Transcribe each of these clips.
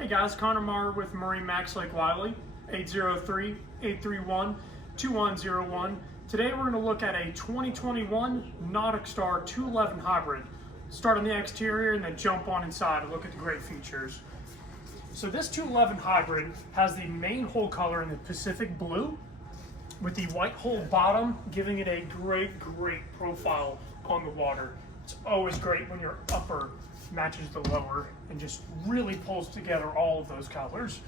Hey guys, Connor Marr with MarineMax Lake Wylie, 803-831-2101. Today we're going to look at a 2021 NauticStar 211 hybrid. Start on the exterior and then jump on inside and look at the great features. So this 211 hybrid has the main hull color in the Pacific blue with the white hull bottom, giving it a great profile on the water. It's always great when your upper matches the lower and just really pulls together all of those colors.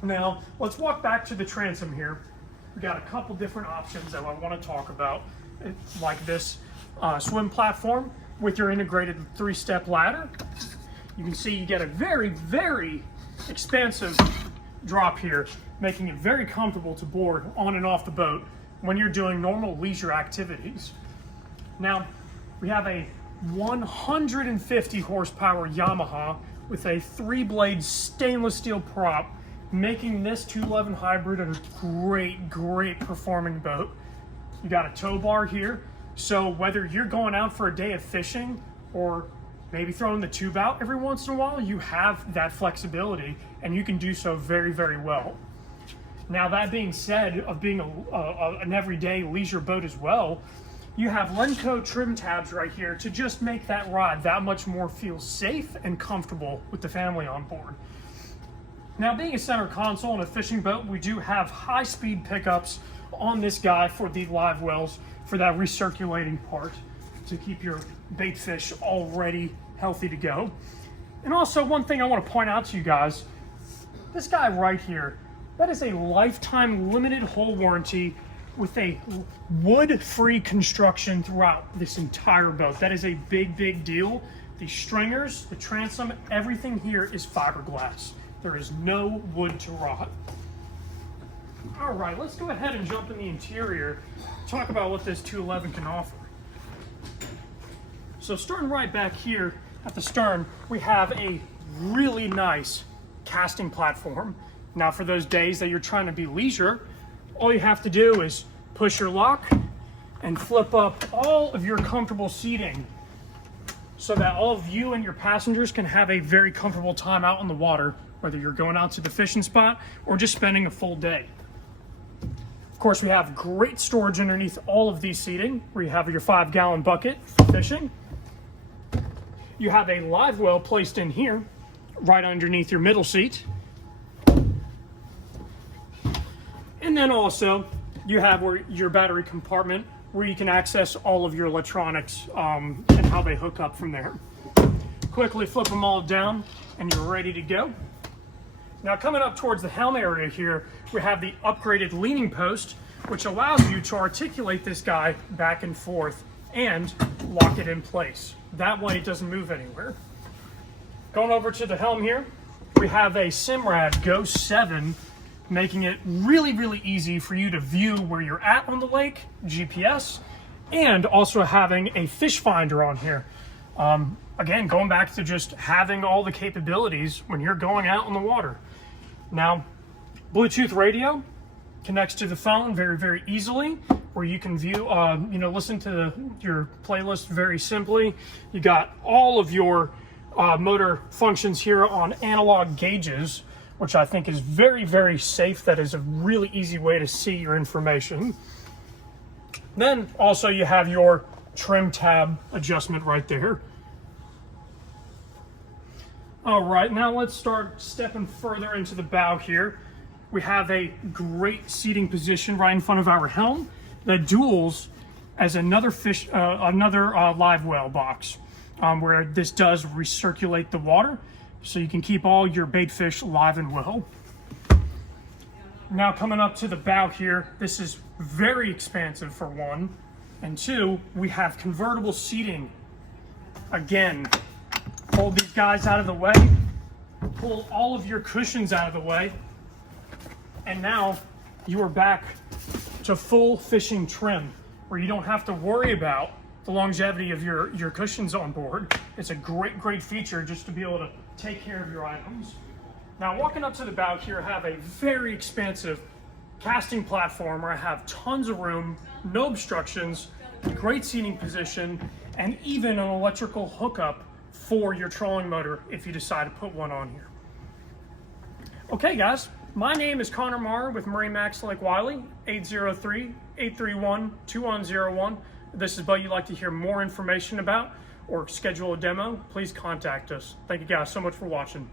Now, let's walk back to the transom here. We got a couple different options that I want to talk about, like this swim platform with your integrated 3-step ladder. You can see you get a very expansive drop here, making it very comfortable to board on and off the boat when you're doing normal leisure activities. Now, we have a 150 horsepower Yamaha with a 3-blade stainless steel prop, making this 211 hybrid a great performing boat. You got a tow bar here, so whether you're going out for a day of fishing or maybe throwing the tube out every once in a while, you have that flexibility and you can do so very well. Now, that being said, of being an everyday leisure boat as well, you have Lenco trim tabs right here to just make that ride that much more feel safe and comfortable with the family on board. Now, being a center console in a fishing boat, we do have high-speed pickups on this guy for the live wells for that recirculating part to keep your bait fish already healthy to go. And also, one thing I want to point out to you guys, this guy right here, that is a lifetime limited hull warranty with a wood-free construction throughout this entire boat. That is a big deal. The stringers, the transom, everything here is fiberglass. There is no wood to rot. All right, let's go ahead and jump in the interior, talk about what this 211 can offer. So starting right back here at the stern, we have a really nice casting platform. Now, for those days that you're trying to be leisure, all you have to do is push your lock and flip up all of your comfortable seating so that all of you and your passengers can have a very comfortable time out on the water, whether you're going out to the fishing spot or just spending a full day. Of course, we have great storage underneath all of these seating, where you have your 5-gallon bucket for fishing. You have a live well placed in here, right underneath your middle seat. And then also, you have your battery compartment where you can access all of your electronics and how they hook up from there. Quickly flip them all down and you're ready to go. Now, coming up towards the helm area here, we have the upgraded leaning post, which allows you to articulate this guy back and forth and lock it in place. That way it doesn't move anywhere. Going over to the helm here, we have a Simrad Go 7, making it really easy for you to view where you're at on the lake, GPS, and also having a fish finder on here. Again, going back to just having all the capabilities when you're going out on the water. Now, Bluetooth radio connects to the phone very easily, where you can view, listen to your playlist very simply. You got all of your motor functions here on analog gauges, which I think is very safe. That is a really easy way to see your information. Then also you have your trim tab adjustment right there. All right, now let's start stepping further into the bow here. We have a great seating position right in front of our helm that duals as another live well box, where this does recirculate the water, so you can keep all your bait fish live and well. Now, coming up to the bow here, this is very expansive for one, and two, we have convertible seating. Again, hold these guys out of the way, pull all of your cushions out of the way, and now you are back to full fishing trim, where you don't have to worry about the longevity of your cushions on board. It's a great feature just to be able to take care of your items. Now, walking up to the bow here, I have a very expansive casting platform where I have tons of room, no obstructions, great seating position, and even an electrical hookup for your trolling motor if you decide to put one on here. Okay guys, my name is Connor Marr with MarineMax Lake Wylie, 803-831-2101. If this is a boat you'd like to hear more information about or schedule a demo, please contact us. Thank you guys so much for watching.